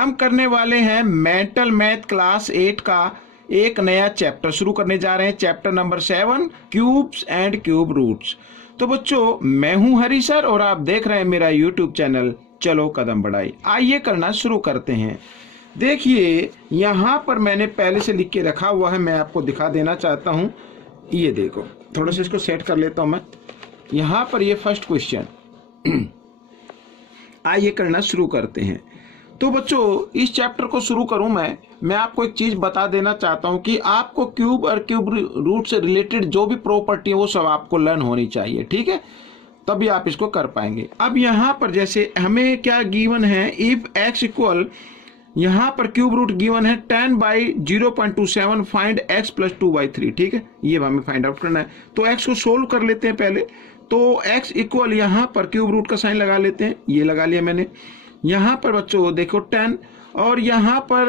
हम करने वाले हैं मेंटल मैथ क्लास 8 का एक नया चैप्टर शुरू करने जा रहे हैं। Chapter number 7 cubes and cube roots. तो बच्चों, मैं हूं हरी सर और आप देख रहे हैं मेरा यूट्यूब चैनल चलो कदम बढ़ाई। आइए करना शुरू करते हैं। देखिए यहाँ पर मैंने पहले से लिख के रखा हुआ है, मैं आपको दिखा देना चाहता हूँ। ये देखो, थोड़ा सा इसको सेट कर लेता हूँ मैं। यहाँ पर ये फर्स्ट क्वेश्चन आइए करना शुरू करते हैं। तो बच्चों, इस चैप्टर को शुरू करूं मैं आपको एक चीज बता देना चाहता हूं कि आपको क्यूब और क्यूब रूट से रिलेटेड जो भी प्रॉपर्टी है वो सब आपको लर्न होनी चाहिए, ठीक है, तभी आप इसको कर पाएंगे। अब यहाँ पर जैसे हमें क्या गिवन है, इफ x इक्वल, यहाँ पर क्यूब रूट गिवन है 10/0.27 फाइंड x + 2/3, ठीक है, ये हमें फाइंड आउट करना है। तो x को सोल्व कर लेते हैं पहले। तो x इक्वल यहाँ पर क्यूब रूट का साइन लगा लेते हैं, ये लगा लिया मैंने। यहाँ पर बच्चों देखो 10, और यहाँ पर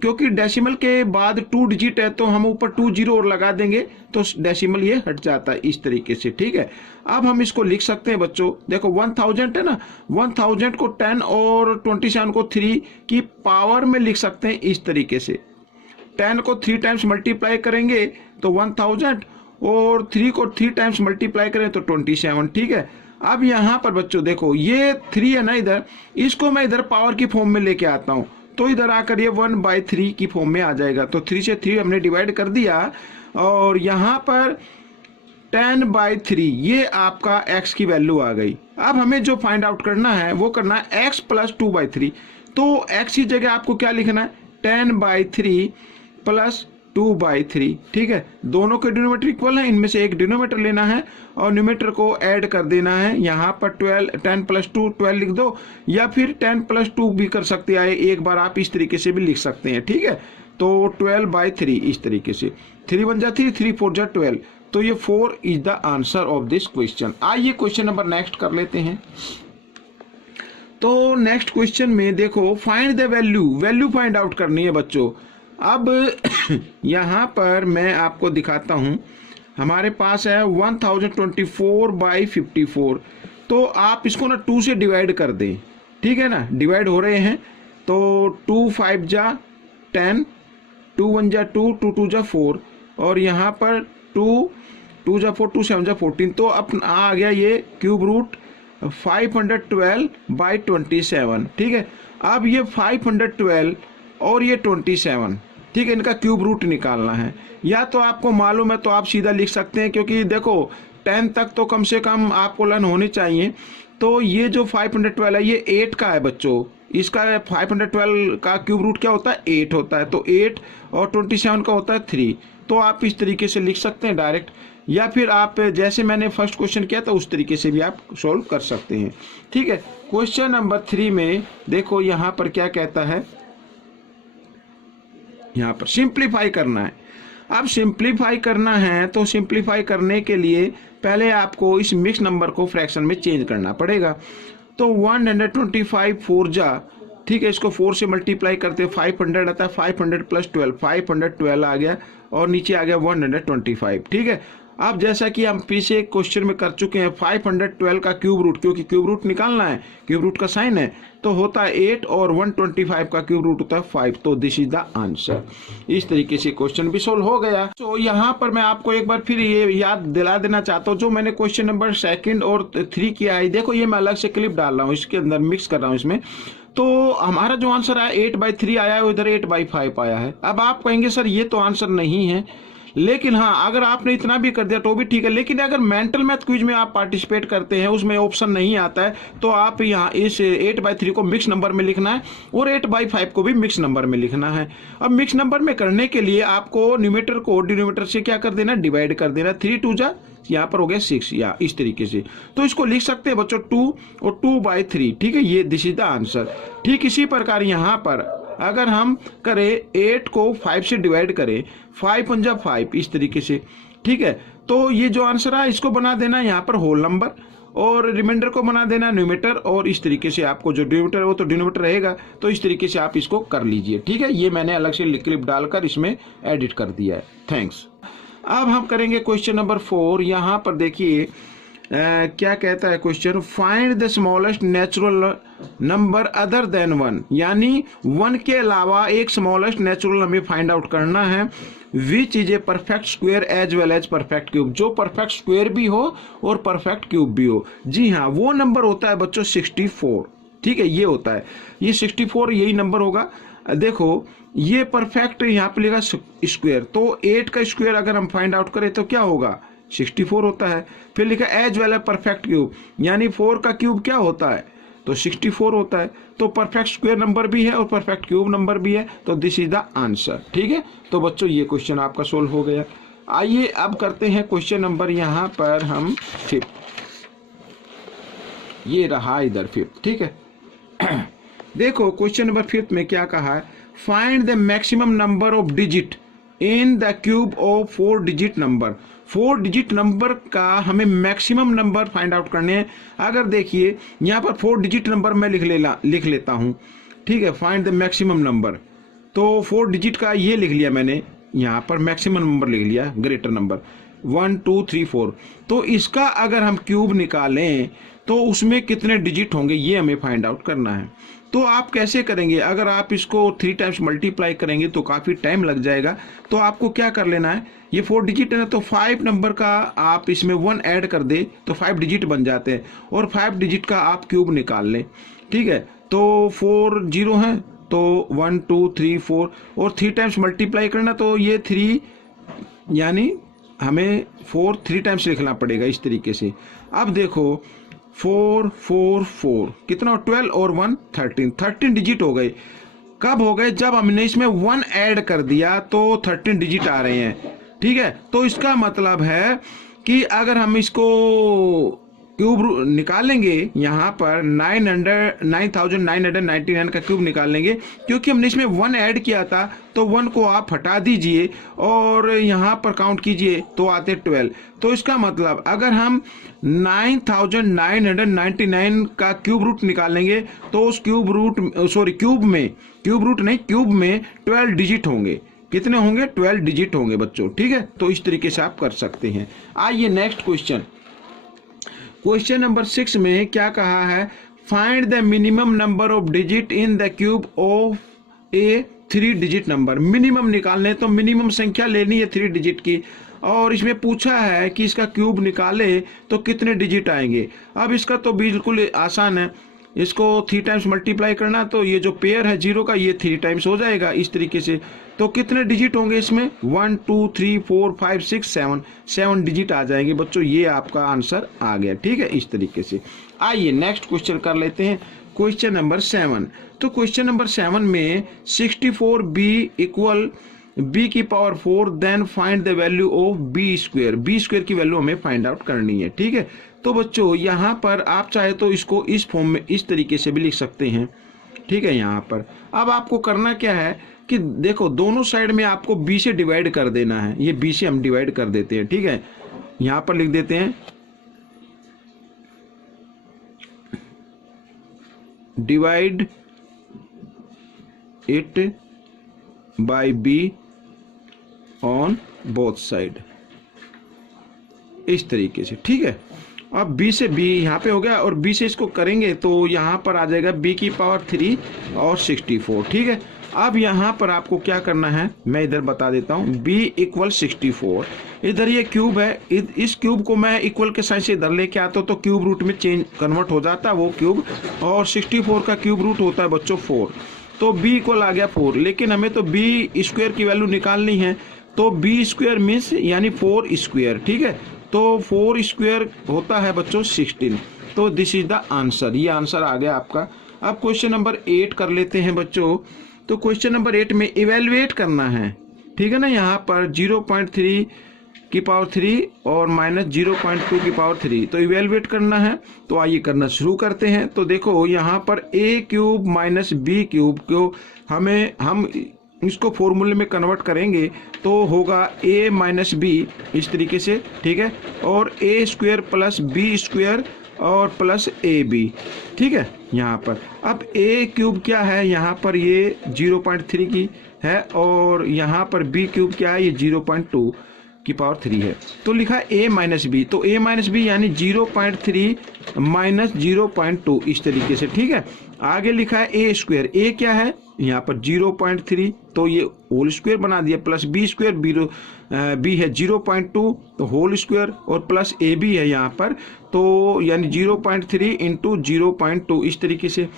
क्योंकि डेसिमल के बाद 2 डिजिट है तो हम ऊपर 2 0 और लगा देंगे तो डेसिमल ये हट जाता है इस तरीके से, ठीक है। अब हम इसको लिख सकते हैं बच्चों, देखो 1000 है ना, 1000 को 10 और 27 को 3 की पावर में लिख सकते हैं इस तरीके से। 10 को 3 टाइम्स मल्टीप्लाई करेंगे तो 1000 और 3 को 3 टाइम्स मल्टीप्लाई करें तो 27, ठीक है। अब यहाँ पर बच्चों देखो ये 3 है ना, इधर इसको मैं इधर पावर की फॉर्म में लेके आता हूँ तो इधर आकर ये 1/3 की फॉर्म में आ जाएगा। तो 3 से 3 हमने डिवाइड कर दिया और यहाँ पर 10/3 ये आपका x की वैल्यू आ गई। अब हमें जो फाइंड आउट करना है वो करना है x + 2/3। तो x की जगह आपको क्या लिखना है, 10/3 + 2/3, ठीक है। दोनों के डिनोमिनेटर इक्वल है, इनमें से एक डिनोमिनेटर लेना है और न्यूमेरेटर को ऐड कर देना है। यहाँ पर 10 + 2 12 लिख दो, या फिर 10 + 2 भी कर सकते हैं, एक बार आप इस तरीके से भी लिख सकते हैं, ठीक है। तो 12/3 इस तरीके से, 3 × 1 = 3, 3 × 4 = 12। तो ये 4 is the answer of this question. आइए क्वेश्चन नंबर नेक्स्ट कर लेते हैं। तो नेक्स्ट क्वेश्चन में देखो find the value find out करनी है बच्चों। अब यहाँ पर मैं आपको दिखाता हूँ, हमारे पास है 1024/54। तो आप इसको ना 2 से डिवाइड कर दें, ठीक है ना, डिवाइड हो रहे हैं। तो 2 5 × 10, 2 1 × 2, 2 2 × 4, और यहाँ पर 2 2 × 4, 2 7 × 14। तो अब आ गया ये क्यूब रूट 512/27, ठीक है। अब ये 512 और ये 27, ठीक है, इनका क्यूब रूट निकालना है। या तो आपको मालूम है तो आप सीधा लिख सकते हैं, क्योंकि देखो 10 तक तो कम से कम आपको लर्न होने चाहिए। तो ये जो 512 है ये 8 का है बच्चों, इसका 512 का क्यूब रूट क्या होता है, 8 होता है। तो 8 और 27 का होता है 3। तो आप इस तरीके से लिख सकते हैं डायरेक्ट, या फिर आप जैसे मैंने फर्स्ट क्वेश्चन किया था उस तरीके से भी आप सोल्व कर सकते हैं, ठीक है। क्वेश्चन नंबर 3 में देखो यहाँ पर क्या कहता है, यहाँ पर सिंप्लीफाई करना है। अब सिंप्लीफाई करना है तो सिंप्लीफाई करने के लिए पहले आपको इस मिक्स नंबर को फ्रैक्शन में चेंज करना पड़ेगा। तो 125 4 जा, ठीक है, इसको 4 से मल्टीप्लाई करते 500 आता है, 500 + 12, 512 आ गया और नीचे आ गया 125, ठीक है। अब जैसा कि हम पीछे क्वेश्चन में कर चुके हैं, 512 का क्यूब रूट, क्योंकि क्यूब रूट निकालना है, क्यूब रूट का साइन है, तो होता है 8 और 125 का क्यूब रूट होता है 5। तो दिस इज द आंसर। इस तरीके से क्वेश्चन भी सोल्व हो गया। तो यहाँ पर मैं आपको एक बार फिर ये याद दिला देना चाहता हूँ, जो मैंने क्वेश्चन नंबर 2 और 3 किया है, देखो ये मैं अलग से क्लिप डाल रहा हूँ, इसके अंदर मिक्स कर रहा हूँ इसमें। तो हमारा जो आंसर आया 8/3 आया है, उधर 8/5 आया है। अब आप कहेंगे सर ये तो आंसर नहीं है, लेकिन हाँ अगर आपने इतना भी कर दिया तो भी ठीक है। लेकिन अगर मेंटल मैथ क्विज में आप पार्टिसिपेट करते हैं, उसमें ऑप्शन नहीं आता है, तो आप यहाँ इस 8/3 को मिक्स नंबर में लिखना है और 8/5 को भी मिक्स नंबर में लिखना है। अब मिक्स नंबर में करने के लिए आपको न्यूमेरेटर को डिनोमिनेटर से क्या कर देना, डिवाइड कर देना। 3 2 जा, यहाँ पर हो गया 6, या इस तरीके से। तो इसको लिख सकते हैं बच्चों 2 और 2/3, ठीक है, ये दिस इज द आंसर। ठीक इसी प्रकार यहाँ पर अगर हम करें 8 को 5 से डिवाइड करें, 5 × 5 इस तरीके से, ठीक है। तो ये जो आंसर है इसको बना देना यहाँ पर होल नंबर और रिमाइंडर को बना देना न्यूमेरेटर, और इस तरीके से आपको जो डिनोमिनेटर है वो तो डिनोमिनेटर रहेगा। तो इस तरीके से आप इसको कर लीजिए, ठीक है। ये मैंने अलग से क्लिप डालकर इसमें एडिट कर दिया है। थैंक्स। अब हम करेंगे क्वेश्चन नंबर 4। यहाँ पर देखिए क्या कहता है question, find the smallest natural number other than 1, यानी 1 के अलावा एक स्मॉलेस्ट नेचुरल हमें फाइंड आउट करना है, which is a perfect square as well as perfect cube, जो परफेक्ट स्क्वायर भी हो और परफेक्ट क्यूब भी हो। जी हाँ, वो नंबर होता है बच्चों 64। ठीक है, ये होता है, ये 64 यही नंबर होगा। देखो ये परफेक्ट यहाँ पे लिखा स्क्वायर, तो 8 का स्क्वायर अगर हम फाइंड आउट करें तो क्या होगा, 64 होता है। फिर लिखा as well as perfect cube, यानी 4 का क्यूब क्या होता है, तो 64 होता है। तो परफेक्ट स्क्वायर नंबर भी है और परफेक्ट क्यूब नंबर भी है, तो दिस इज द आंसर। ठीक है, तो बच्चों ये क्वेश्चन आपका सोल्व हो गया। आइए अब करते हैं क्वेश्चन नंबर यहाँ पर हम 5, ये रहा इधर 5। ठीक है, देखो क्वेश्चन नंबर 5 में क्या कहा है, find the maximum number of digit in the cube of 4 digit number. 4 digit number का हमें मैक्सिमम नंबर फाइंड आउट करने हैं। अगर देखिए यहाँ पर 4 डिजिट नंबर मैं लिख लेता हूँ। ठीक है, फाइंड द मैक्सिमम नंबर, तो 4 डिजिट का ये लिख लिया मैंने, यहाँ पर मैक्सिमम नंबर लिख लिया, ग्रेटर नंबर 1 2 3 4। तो इसका अगर हम क्यूब निकालें तो उसमें कितने डिजिट होंगे ये हमें फाइंड आउट करना है। तो आप कैसे करेंगे, अगर आप इसको 3 टाइम्स मल्टीप्लाई करेंगे तो काफ़ी टाइम लग जाएगा। तो आपको क्या कर लेना है, ये 4 डिजिट है ना, तो 5 नंबर का आप इसमें 1 ऐड कर दे तो 5 डिजिट बन जाते हैं, और 5 डिजिट का आप क्यूब निकाल लें। ठीक है, तो 4 जीरो है, तो 1 2 3 4, और 3 टाइम्स मल्टीप्लाई करना, तो ये 3 यानी हमें 4 3 टाइम्स लिखना पड़ेगा इस तरीके से। अब देखो 4 4 4 कितना, 12 और 1 13 डिजिट हो गए। कब हो गए, जब हमने इसमें 1 ऐड कर दिया तो 13 डिजिट आ रहे हैं। ठीक है, तो इसका मतलब है कि अगर हम इसको क्यूब निकालेंगे, यहाँ पर 9999 का क्यूब निकालेंगे, क्योंकि हमने इसमें 1 ऐड किया था, तो 1 को आप हटा दीजिए और यहाँ पर काउंट कीजिए तो आते 12। तो इसका मतलब अगर हम 9999 का क्यूब रूट निकालेंगे तो उस क्यूब में 12 डिजिट होंगे। कितने होंगे, 12 डिजिट होंगे बच्चों। ठीक है, तो इस तरीके से आप कर सकते हैं। आइए नेक्स्ट क्वेश्चन नंबर 6 में क्या कहा है, find the minimum number of digit in the cube of A 3 digit number. Minimum निकालने, तो मिनिमम संख्या लेनी है 3 डिजिट की, और इसमें पूछा है कि इसका क्यूब निकाले तो कितने डिजिट आएंगे। अब इसका तो बिल्कुल आसान है, इसको 3 टाइम्स मल्टीप्लाई करना, तो ये जो पेयर है 0 का ये 3 टाइम्स हो जाएगा इस तरीके से। तो कितने डिजिट होंगे इसमें, 1 2 3 4 5 6 7 डिजिट आ जाएंगे बच्चों। ये आपका आंसर आ गया। ठीक है, इस तरीके से। आइए नेक्स्ट क्वेश्चन कर लेते हैं, क्वेश्चन नंबर 7। तो क्वेश्चन नंबर 7 में 64b इक्वल b की power 4, then find the value of b square. b square की वैल्यू हमें फाइंड आउट करनी है। ठीक है, तो बच्चों यहाँ पर आप चाहे तो इसको इस फॉर्म में इस तरीके से भी लिख सकते हैं। ठीक है, यहाँ पर अब आपको करना क्या है कि देखो दोनों साइड में आपको b से डिवाइड कर देना है। ये b से हम डिवाइड कर देते हैं। ठीक है, यहाँ पर लिख देते हैं divide it by b on both side, इस तरीके से। ठीक है, अब b से b यहाँ पे हो गया, और b से इसको करेंगे तो यहाँ पर आ जाएगा b की पावर 3 और 64। ठीक है, अब यहाँ पर आपको क्या करना है मैं इधर बता देता हूँ, b इक्वल 64। इधर ये क्यूब है, इस क्यूब को मैं इक्वल के साइन से इधर लेके आता हूँ तो क्यूब रूट में कन्वर्ट हो जाता है वो क्यूब, और 64 का क्यूब रूट होता है बच्चों 4। तो b इक्वल आ गया 4, लेकिन हमें तो b स्क्वायर की वैल्यू निकालनी है, तो b स्क्वायर मीन्स यानी 4 स्क्वायर। ठीक है, तो 4 स्क्वायर होता है बच्चों 16। तो दिस इज द आंसर, ये आंसर आ गया आपका। अब क्वेश्चन नंबर 8 कर लेते हैं बच्चों। तो क्वेश्चन नंबर 8 में इवेल्युएट करना है। ठीक है ना, यहाँ पर 0.3 की पावर 3 और माइनस 0.2 की पावर 3, तो इवेल्युएट करना है। तो आइए करना शुरू करते हैं। तो देखो यहाँ पर a cube minus b cube को हम इसको फॉर्मूले में कन्वर्ट करेंगे तो होगा a माइनस b इस तरीके से। ठीक है, और a square plus b square और प्लस ab। ठीक है, यहाँ पर अब a क्यूब क्या है, यहाँ पर ये 0.3 की है, और यहाँ पर b क्यूब क्या है, ये 0.2 की पावर 3 है। तो लिखा a माइनस बी, तो a माइनस बी यानी 0.3 माइनस 0.2 इस तरीके से, ठीक है। आगे लिखा है a स्क्वायर, a क्या है यहाँ पर 0.3, तो ये होल स्क्वायर बना दिया, प्लस बी स्क्वायर, बी है 0.2 तो होल स्क्वायर, और प्लस ए बी है यहाँ पर, तो यानी 0.3 इंटू 0.2 इस तरीके से।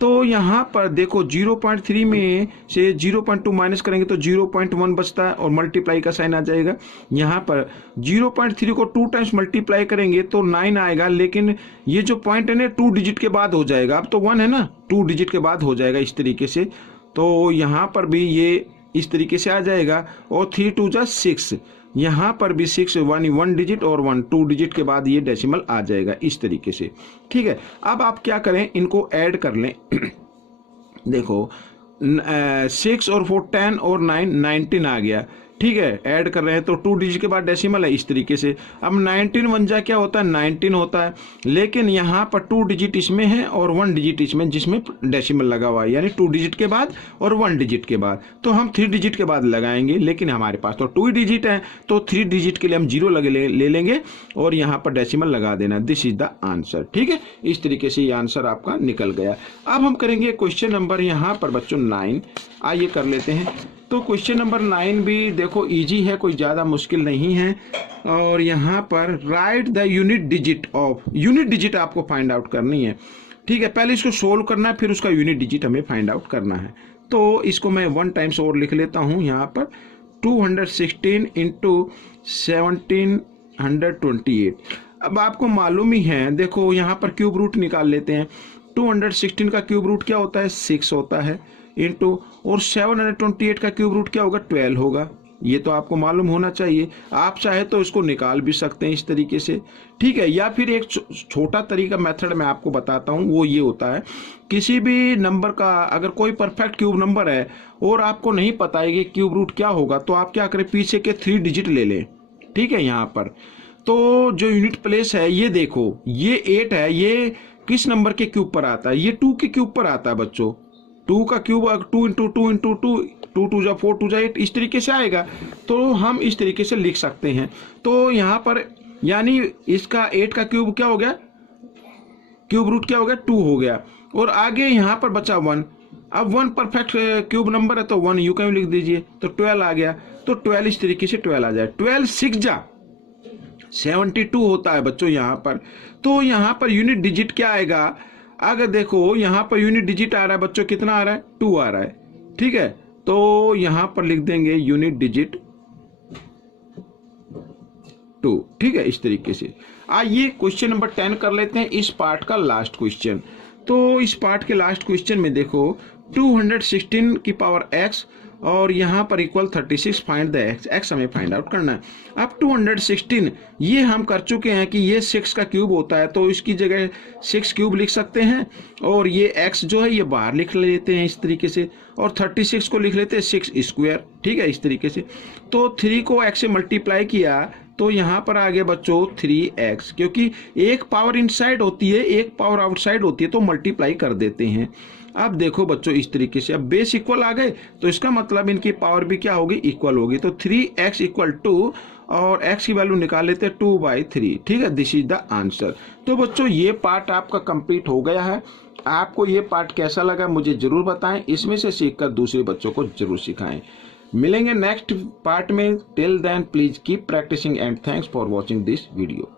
तो यहाँ पर देखो 0.3 में से 0.2 माइनस करेंगे तो 0.1 बचता है और मल्टीप्लाई का साइन आ जाएगा। यहाँ पर 0.3 को 2 टाइम्स मल्टीप्लाई करेंगे तो 9 आएगा, लेकिन ये जो पॉइंट है ना 2 डिजिट के बाद हो जाएगा, अब तो 1 है ना, 2 डिजिट के बाद हो जाएगा इस तरीके से। तो यहाँ पर भी ये इस तरीके से आ जाएगा, और 3 2 जा 6, यहाँ पर भी 6 1 डिजिट और 1 2 डिजिट के बाद ये डेसिमल आ जाएगा इस तरीके से, ठीक है। अब आप क्या करें, इनको ऐड कर लें देखो 6 और 4 10 और 9 19 आ गया, ठीक है। ऐड कर रहे हैं तो 2 डिजिट के बाद डेसिमल है इस तरीके से। अब 19 1 जा क्या होता है 19 होता है, लेकिन यहाँ पर 2 डिजिट इसमें है और 1 डिजिट इसमें जिसमें डेसिमल लगा हुआ है, यानी 2 डिजिट के बाद और 1 डिजिट के बाद। तो हम 3 डिजिट के बाद लगाएंगे, लेकिन हमारे पास तो 2 डिजिट है, तो 3 डिजिट के लिए हम 0 ले लेंगे और यहाँ पर डेसिमल लगा देना। दिस इज द आंसर, ठीक है। इस तरीके से ये आंसर आपका निकल गया। अब हम करेंगे क्वेश्चन नंबर यहाँ पर बच्चों 9, आइए कर लेते हैं। तो क्वेश्चन नंबर 9 भी देखो इजी है, कोई ज़्यादा मुश्किल नहीं है। और यहाँ पर right the unit digit of, unit digit आपको फाइंड आउट करनी है, ठीक है। पहले इसको सोल्व करना है, फिर उसका यूनिट डिजिट हमें फाइंड आउट करना है। तो इसको मैं 1 टाइम्स और लिख लेता हूँ यहाँ पर, 216 इंटू 1728। अब आपको मालूम ही है, देखो यहाँ पर क्यूब रूट निकाल लेते हैं। 216 का क्यूब रूट क्या होता है 6 होता है, इंटू और 728 का क्यूब रूट क्या होगा 12 होगा। ये तो आपको मालूम होना चाहिए। आप चाहे तो इसको निकाल भी सकते हैं इस तरीके से, ठीक है। या फिर एक छोटा तरीका मेथड मैं आपको बताता हूँ, वो ये होता है, किसी भी नंबर का अगर कोई परफेक्ट क्यूब नंबर है और आपको नहीं पता है कि क्यूब रूट क्या होगा, तो आप क्या करें, पीछे के 3 डिजिट ले लें, ठीक है। यहाँ पर तो जो यूनिट प्लेस है ये देखो, ये 8 है, ये किस नंबर के क्यूब पर आता है, ये 2 के क्यूब पर आता है बच्चों। 2 का क्यूब 2 इंटू 2 इंटू 2, 2 2 जा 4 2 जा 8 इस तरीके से आएगा। तो हम इस तरीके से लिख सकते हैं। तो यहाँ पर यानी इसका 8 का क्यूब क्या हो गया, क्यूब रूट क्या हो गया 2 हो गया, और आगे यहाँ पर बचा 1। अब 1 परफेक्ट क्यूब नंबर है तो 1 यू कैन लिख दीजिए, तो 12 आ गया। तो 12 इस तरीके से 12 आ जाए। 12 6 जा 72 होता है बच्चों यहाँ पर। तो यहाँ पर यूनिट डिजिट क्या आएगा, अगर देखो यहाँ पर यूनिट डिजिट आ रहा है बच्चों, कितना आ रहा है 2 आ रहा है, ठीक है। तो यहाँ पर लिख देंगे यूनिट डिजिट 2, ठीक है, इस तरीके से। आइए क्वेश्चन नंबर 10 कर लेते हैं, इस पार्ट का लास्ट क्वेश्चन। तो इस पार्ट के लास्ट क्वेश्चन में देखो 216 की पावर x और यहाँ पर इक्वल 36 फाइंड द x हमें फाइंड आउट करना है। अब 216 ये हम कर चुके हैं कि ये 6 का क्यूब होता है, तो इसकी जगह 6 क्यूब लिख सकते हैं, और ये x जो है ये बाहर लिख लेते हैं इस तरीके से, और 36 को लिख लेते हैं 6 स्क्वायर, ठीक है, इस तरीके से। तो 3 को x से मल्टीप्लाई किया तो यहाँ पर आ गया बच्चों 3x, क्योंकि एक पावर इनसाइड होती है एक पावर आउटसाइड होती है, तो मल्टीप्लाई कर देते हैं। अब देखो बच्चों इस तरीके से, अब बेस इक्वल आ गए तो इसका मतलब इनकी पावर भी क्या होगी, इक्वल होगी। तो 3x इक्वल 2 और x की वैल्यू निकाल लेते हैं 2/3, ठीक है। This is the answer. तो बच्चों ये पार्ट आपका कंप्लीट हो गया है। आपको ये पार्ट कैसा लगा मुझे जरूर बताएं, इसमें से सीखकर दूसरे बच्चों को जरूर सिखाएं। मिलेंगे नेक्स्ट पार्ट में। Till then please keep practising and thanks for watching this video.